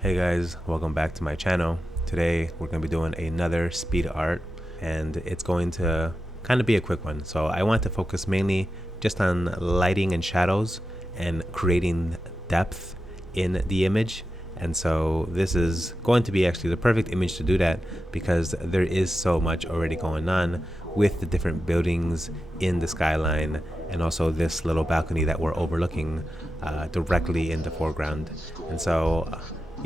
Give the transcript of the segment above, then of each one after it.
Hey guys, welcome back to my channel. Today we're going to be doing another speed art, and it's going to kind of be a quick one. So I want to focus mainly just on lighting and shadows and creating depth in the image. And so this is going to be actually the perfect image to do that, because there is so much already going on with the different buildings in the skyline, and also this little balcony that we're overlooking directly in the foreground. And so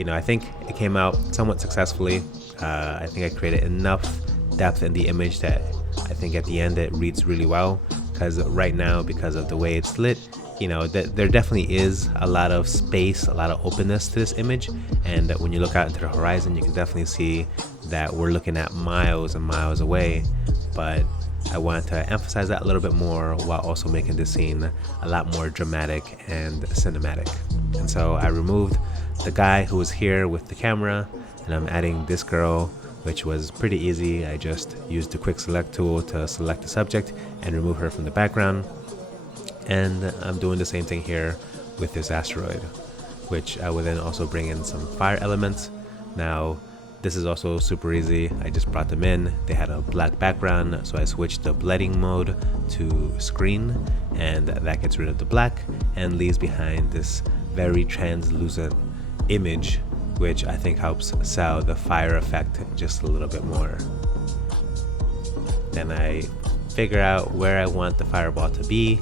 I think it came out somewhat successfully. I think I created enough depth in the image that I think at the end it reads really well, because right now, because of the way it's lit, there definitely is a lot of space, a lot of openness to this image. And when you look out into the horizon, you can definitely see that we're looking at miles and miles away. But I wanted to emphasize that a little bit more while also making the scene a lot more dramatic and cinematic. And so I removed the guy who was here with the camera, and I'm adding this girl, which was pretty easy. I just used the quick select tool to select the subject and remove her from the background. And I'm doing the same thing here with this asteroid, which I will then also bring in some fire elements. Now, this is also super easy. I just brought them in. They had a black background, so I switched the blending mode to screen, and that gets rid of the black and leaves behind this very translucent image, which I think helps sell the fire effect just a little bit more. Then I figure out where I want the fireball to be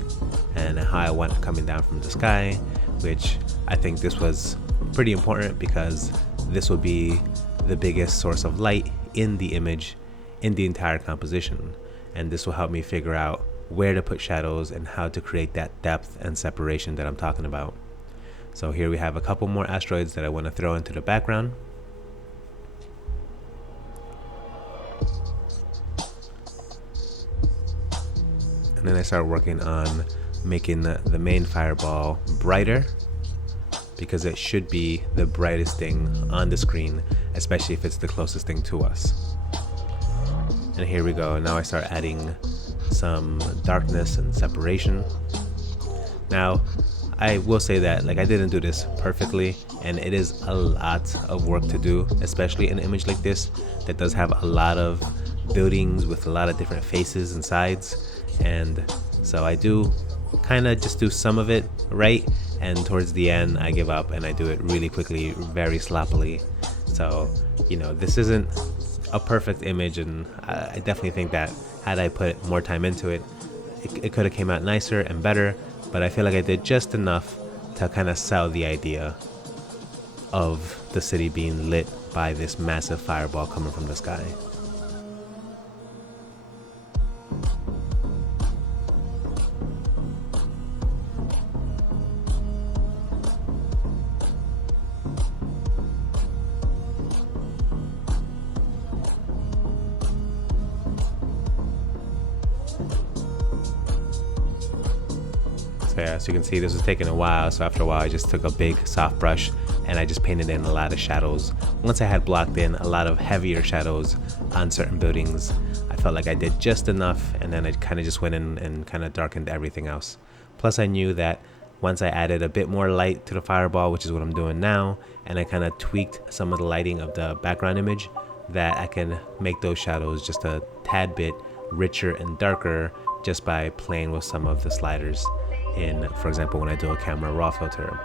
and how I want it coming down from the sky, which I think this was pretty important, because this will be the biggest source of light in the image, in the entire composition. And this will help me figure out where to put shadows and how to create that depth and separation that I'm talking about. So here we have a couple more asteroids that I want to throw into the background. And then I start working on making the main fireball brighter, because it should be the brightest thing on the screen, especially if it's the closest thing to us. And here we go. Now I start adding some darkness and separation. Now, I will say that I didn't do this perfectly, and it is a lot of work to do, especially in an image like this that does have a lot of buildings with a lot of different faces and sides. And so I do kind of just do some of it right, and towards the end I give up and I do it really quickly, very sloppily. So this isn't a perfect image, and I definitely think that had I put more time into it, it could have came out nicer and better. But I feel like I did just enough to kind of sell the idea of the city being lit by this massive fireball coming from the sky. So yeah, so you can see this was taking a while. So after a while, I just took a big soft brush and I just painted in a lot of shadows. Once I had blocked in a lot of heavier shadows on certain buildings, I felt like I did just enough, and then I kind of just went in and kind of darkened everything else. Plus I knew that once I added a bit more light to the fireball, which is what I'm doing now, and I kind of tweaked some of the lighting of the background image, that I can make those shadows just a tad bit richer and darker just by playing with some of the sliders in, for example, when I do a camera raw filter.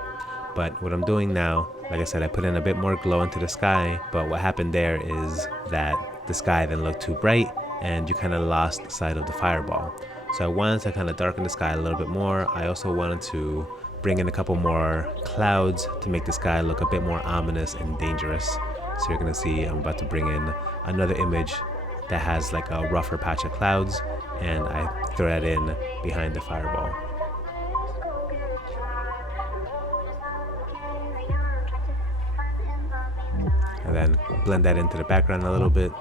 But what I'm doing now, like I said, I put in a bit more glow into the sky, but what happened there is that the sky then looked too bright and you kind of lost sight of the fireball. So I wanted to kind of darken the sky a little bit more. I also wanted to bring in a couple more clouds to make the sky look a bit more ominous and dangerous. So you're gonna see I'm about to bring in another image that has like a rougher patch of clouds, and I throw that in behind the fireball. And then blend that into the background a little bit.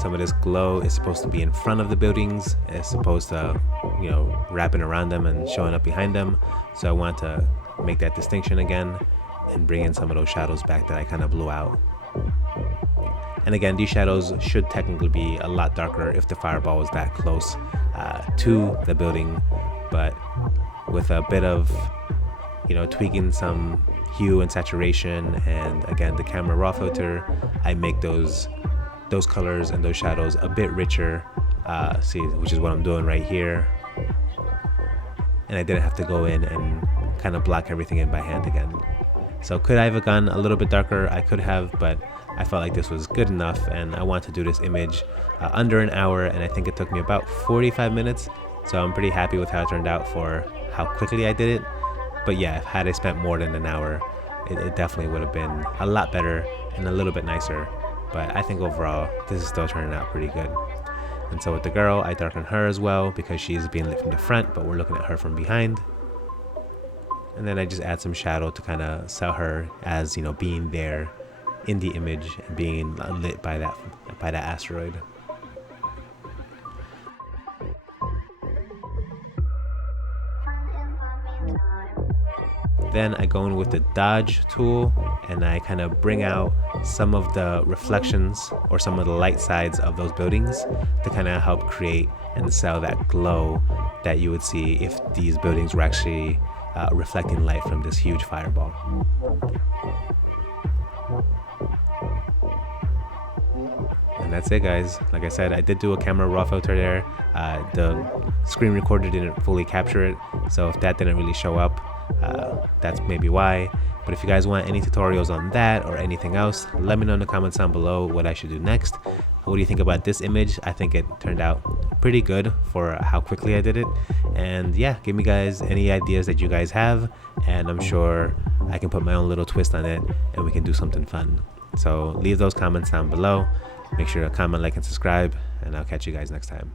Some of this glow is supposed to be in front of the buildings. It's supposed to, wrapping around them and showing up behind them. So I want to make that distinction again and bring in some of those shadows back that I kind of blew out. And again, these shadows should technically be a lot darker if the fireball was that close to the building, but with a bit of, tweaking some hue and saturation, and again the camera raw filter, I make those colors and those shadows a bit richer, which is what I'm doing right here. And I didn't have to go in and kind of block everything in by hand again. So could I have gone a little bit darker? I could have, but I felt like this was good enough, and I want to do this image under an hour, and I think it took me about 45 minutes. So I'm pretty happy with how it turned out for how quickly I did it. But yeah, had I spent more than an hour, it definitely would have been a lot better and a little bit nicer. But I think overall, this is still turning out pretty good. And so with the girl, I darken her as well because she's being lit from the front, but we're looking at her from behind. And then I just add some shadow to kind of sell her as, being there in the image and being lit by that asteroid. Then I go in with the Doge tool and I kind of bring out some of the reflections or some of the light sides of those buildings to kind of help create and sell that glow that you would see if these buildings were actually reflecting light from this huge fireball. And that's it, guys. Like I said, I did do a camera raw filter there. The screen recorder didn't fully capture it, so if that didn't really show up, that's maybe why. But if you guys want any tutorials on that or anything else, let me know in the comments down below what I should do next. What do you think about this image? I think it turned out pretty good for how quickly I did it. And yeah, give me guys any ideas that you guys have, and I'm sure I can put my own little twist on it and we can do something fun. So leave those comments down below. Make sure to comment, like, and subscribe, and I'll catch you guys next time.